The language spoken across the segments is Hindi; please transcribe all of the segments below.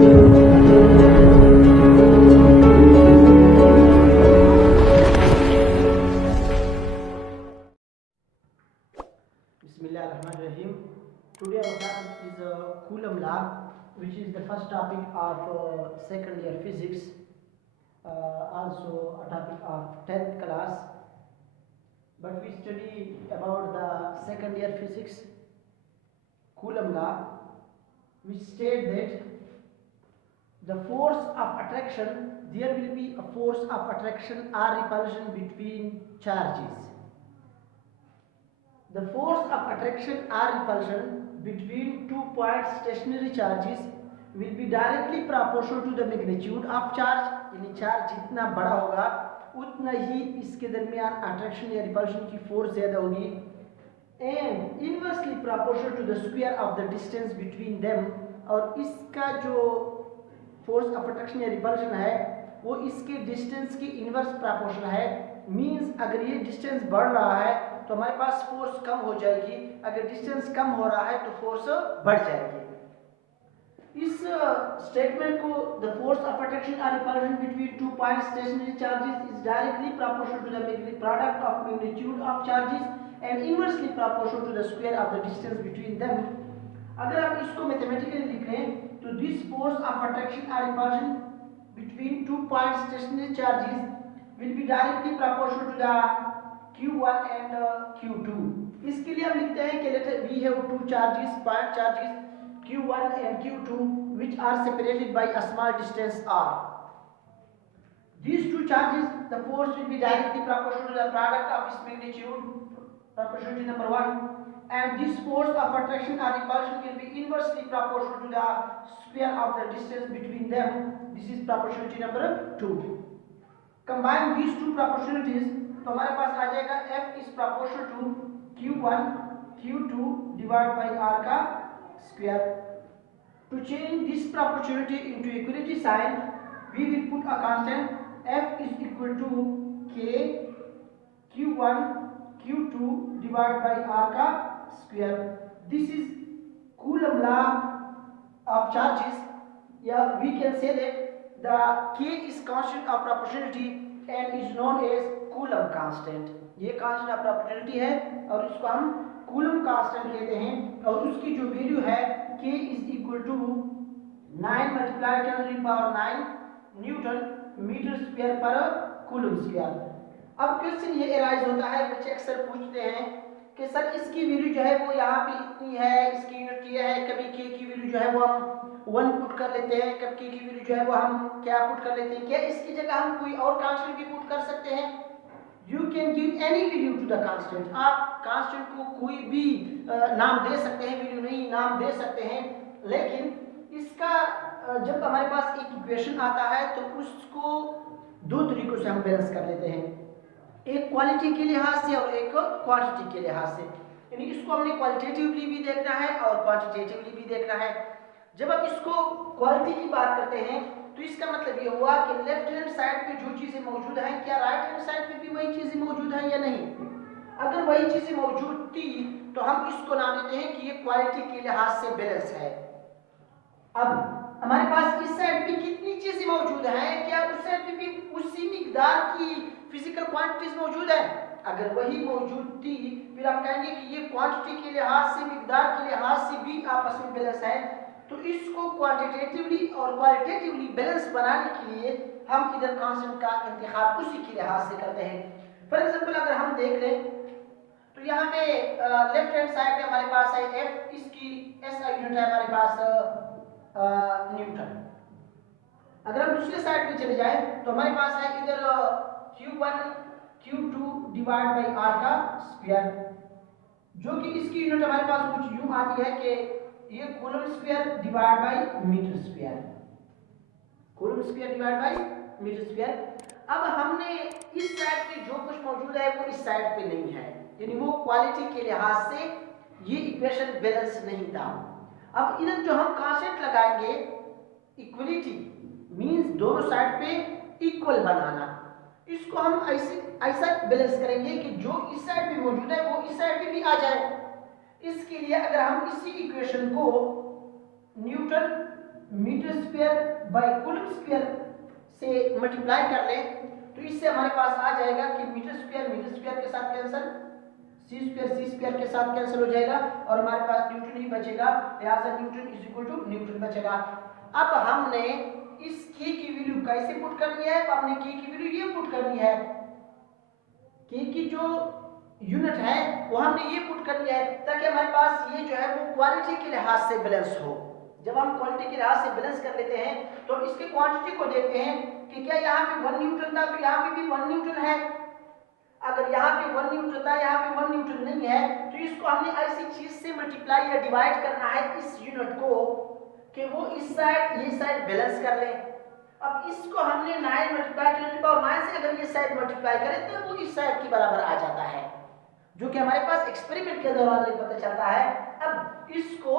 Bismillahirrahmanirrahim. Today our topic is Coulomb law, which is the first topic of second year physics, also a topic of 10th class. But we study about the second year physics, Coulomb law, which states that the force of attraction, there will be a force of attraction or repulsion between charges. The force of attraction or repulsion between 2 points stationary charges will be directly proportional to the magnitude of charge. यानी चार्ज जितना बड़ा होगा उतना ही इसके दरमियान अट्रैक्शन या रिपल्शन की फोर्स ज़्यादा होगी, and inversely proportional to the square of the distance between them. और इसका जो फोर्स ऑफ अट्रैक्शन या रिपल्शन है वो इसके डिस्टेंस की इनवर्स प्रोपोर्शनल है. मींस अगर ये डिस्टेंस बढ़ रहा है तो हमारे पास फोर्स कम हो जाएगी, अगर डिस्टेंस कम हो रहा है तो फोर्स बढ़ जाएगी. इस स्टेटमेंट को द फोर्स ऑफ अट्रैक्शन और repulsion between 2 point stationary charges is directly proportional to the product of magnitude of charges and inversely proportional to the square of the distance between them. अगर आप इसको मैथमेटिकली लिख लें तो दिस फोर्स ऑफ अट्रैक्शन और repulsion between 2 point stationary charges will be directly proportional to the Q1 and Q2. इसके लिए हम लिखते हैं कि late we have two charges, point charges Q1 and Q2 which are separated by a small distance r. These two charges, the force will be directly proportional to the product of its magnitude, proportionality number 1, and this force of attraction or repulsion will be inversely proportional to the square of the distance between them. This is proportionality number 2. Combine these two proportionalities तो हमारे पास आ जाएगा F is proportional to Q1 Q2 divided by R का square. To change this proportionality into equality sign, we will put a constant F is equal to K Q1 Q2 divided by R का square. This is Coulomb law of charges. Yeah, we can say that the K is constant of proportionality and is known as Coulomb constant. ये constant of proportionality है और इसको हम Coulomb constant कहते हैं और उसकी जो वैल्यू है K is equal to 9 multiplied 10 to the power 9 newton metre square पर कूलम स्क्वायर. अब क्वेश्चन ये अराइज होता है, बच्चे अक्सर पूछते हैं कि सर इसकी वैल्यू जो है वो यहाँ पे इतनी है, इसकी यूनिट ये है, कभी K की वैल्यू जो है वो हम 1 पुट कर लेते हैं, कब K की वैल्यू जो है वो हम क्या पुट कर लेते हैं, क्या इसकी जगह हम कोई और कांस्टेंट भी पुट कर सकते हैं? You can give any value to the constant. आप कांस्टेंट को कोई भी नाम दे सकते हैं, वैल्यू नहीं नाम दे सकते हैं, लेकिन इसका जब हमारे पास एक इक्वेशन आता है तो उसको दो तरीकों से हम बैलेंस कर लेते हैं, एक क्वालिटी के लिहाज से और एक क्वांटिटी के लिहाज से. यानी इसको हमने क्वालिटेटिवली भी देखना है और क्वांटिटेटिवली भी देखना है. जब आप इसको क्वालिटी की बात करते हैं तो इसका मतलब ये हुआ कि लेफ्ट हैंड साइड पे जो चीजें मौजूद हैं क्या राइट हैंड साइड पे भी वही चीजें मौजूद हैं या नहीं. अगर वही चीजें मौजूद थी तो हम इसको नाम देते हैं कि ये क्वालिटी के लिहाज से बैलेंस है. अब हमारे पास इस साइड पे कितनी चीजें मौजूद हैं, क्या उस साइड पे भी उसी मिकदार की फिजिकल क्वांटिटीज मौजूद है? अगर वही मौजूद थी फिर आप कहेंगे कि ये क्वांटिटी के लिहाज से मिकदार के लिहाज से भी आपस में बैलेंस है. तो इसको क्वांटिटेटिवली और क्वालिटेटिवली बैलेंस बनाने के लिए हम इधर कांस्टेंट का इंतखाब उसी के लिहाज से करते हैं. फॉर एग्जांपल अगर हम देख लें तो यहाँ पे लेफ्ट हैंड साइड पे हमारे पास है F, इसकी SI यूनिट है हमारे पास न्यूटन. अगर हम दूसरे साइड पे चले जाए तो हमारे पास है इधर Q1 Q2 divide by R का स्क्वायर, जो कि इसकी यूनिट हमारे पास कुछ यूं आती है कि ये coulomb square divide by metre square, coulomb square divide by metre square. अब हमने इस साइड पे जो कुछ मौजूद है वो इस साइड पे नहीं है, यानी वो क्वालिटी के लिहाज से ये इक्वेशन बैलेंस नहीं था. अब इधर जो हम कांस्टेंट लगाएंगे इक्वलिटी मींस दोनों साइड पे इक्वल बनाना, इसको हम ऐसा बैलेंस करेंगे कि जो इस साइड पे मौजूद है वो इस साइड पे भी आ जाए. इसके लिए अगर हम इसी इक्वेशन को newton metre square by coulomb square से मल्टीप्लाई कर लें तो इससे हमारे पास आ जाएगा कि मीटर स्क्वायर के साथ कैंसिल, सी स्क्वायर के साथ कैंसिल हो जाएगा और हमारे पास न्यूटन ही बचेगा, लिहाजा newton is equal to newton बचेगा। अब हमने इस के की वैल्यू कैसे पुट करनी है, तो हमने के की वैल्यू ये पुट करनी है, के की जो यूनिट है वो हमने ये पुट करनी है ताकि हमारे पास ये जो है वो क्वालिटी के लिहाज से बैलेंस हो। जब हम क्वालिटी के लिहाज से बैलेंस कर लेते हैं तो इसके क्वांटिटी को देखते हैं कि क्या यहाँ पे 1 न्यूटन था तो यहाँ पे भी 1 न्यूटन है, अगर यहाँ पे 1 न्यूटन था यहाँ पे 1 न्यूटन नहीं है तो इसको हमने ऐसी चीज से मल्टीप्लाई या डिवाइड करना है इस यूनिट को कि वो इस साइड ये साइड बैलेंस कर ले। अब इसको हमने 9 मल्टीप्लाई 10⁻9 से अगर ये साइड मल्टीप्लाई करें तो वो इस साइड के बराबर आ जाता है, जो कि हमारे पास एक्सपेरिमेंट के दौरान ये पता चलता है। अब इसको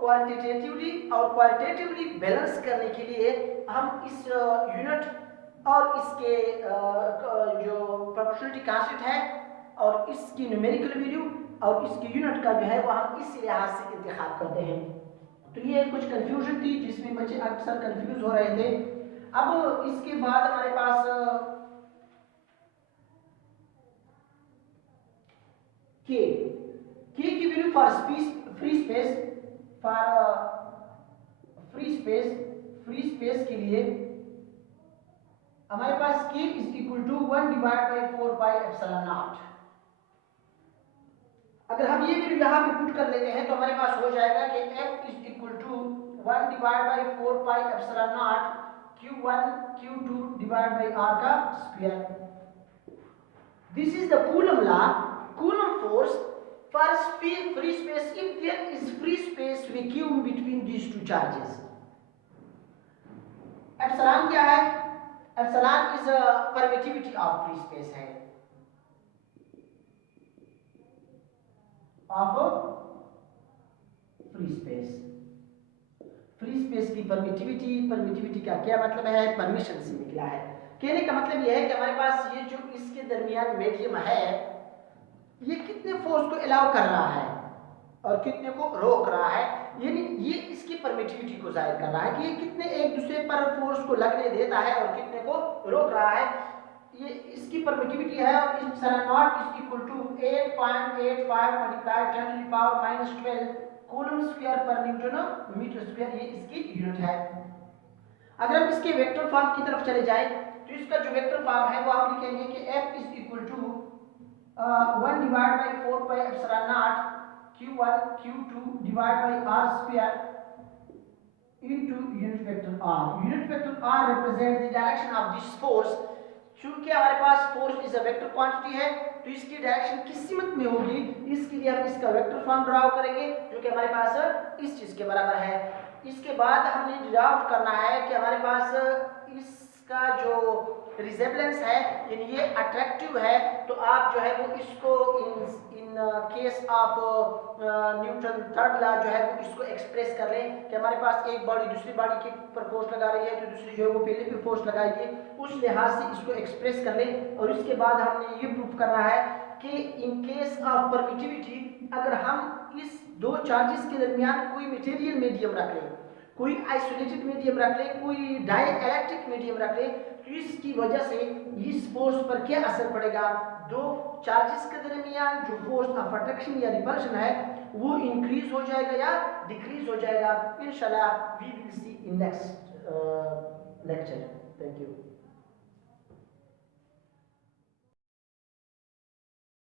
क्वांटिटेटिवली और क्वालिटेटिवली बैलेंस करने के लिए हम इस यूनिट और इसके जो प्रोपोर्शनलिटी कांस्टेंट है और इसकी न्यूमेरिकल वैल्यू और इसकी यूनिट का जो है वो हम इस लिहाज से इंतखाब करते हैं। तो ये कुछ कंफ्यूजन थी जिसमें बच्चे अक्सर कंफ्यूज हो रहे थे। अब इसके बाद हमारे पास के की वैल्यू फॉर फ्री स्पेस के लिए हमारे पास k is equal to 1/4 pi epsilon naught. अगर हम ये वैल्यू यहाँ पे पुट कर लेते हैं तो हमारे पास हो जाएगा कि f is equal to 1/4 pi epsilon naught q1 q2 divide by r का square. This is the Coulomb law, Coulomb force for free space if there is free space vacuum between these two charges. Epsilon क्या है? Epsilon is a permittivity of free space है, of free space। Free space की परमिटिविटी का क्या मतलब है? परमिशन से निकला है। कहने का मतलब यह है कि हमारे पास ये जो इसके दरमियान मीडियम है ये कितने फोर्स को अलाउ कर रहा है और कितने को रोक रहा है, यानी ये इसकी परमिटिविटी को जाहिर कर रहा है कि ये कितने एक दूसरे पर फोर्स को लगने देता है और कितने को रोक रहा है। ये इसकी परमिटिविटी है और epsilon naught is equal to 8.85 multiply 10⁻12 coulomb square पर न्यूटन मीटर स्क्वायर, ये इसकी यूनिट है। अगर हम इसके वेक्टर फॉर्म की तरफ चले जाएं तो इसका जो वेक्टर फॉर्म है वो आप लिखेंगे कि f is equal to 1/4 pi epsilon naught q1 q2 divide by r square into unit vector r। unit vector r represents the direction of this force। चूंकि हमारे पास force is a vector quantity है तो इसकी डायरेक्शन किस सीमत में होगी, इसके लिए हम इसका वेक्टर फॉर्म ड्रा करेंगे जो कि हमारे पास इस चीज के बराबर है। इसके बाद हमने डिराइव करना है कि हमारे पास इसका जो रिजेम्बलेंस है यानी ये अट्रैक्टिव है, तो आप जो है वो इसको in case of Newton third law जो है वो इसको एक्सप्रेस कर लें कि हमारे पास एक बॉडी दूसरी बॉडी के ऊपर फोर्स लगा रही है तो दूसरी जो है वो पहले पे फोर्स लगाएगी, उस लिहाज से इसको एक्सप्रेस कर लें। और इसके बाद हमने ये प्रूफ करना है कि इन केस ऑफ परमिटिविटी अगर हम इस दो चार्जेस के दरमियान कोई मटेरियल मीडियम रख लें, कोई आइसोलेटेड मीडियम रख ले, कोई डाइइलेक्ट्रिक मीडियम रख ले, तो इसकी वजह से इस फोर्स पर क्या असर पड़ेगा, दो चार्जेस के दरमियान जो फोर्स ऑफ अट्रैक्शन या रिपल्शन है वो इंक्रीज हो जाएगा या डिक्रीज हो जाएगा। इंशाल्लाह we will see in next lecture. Thank you.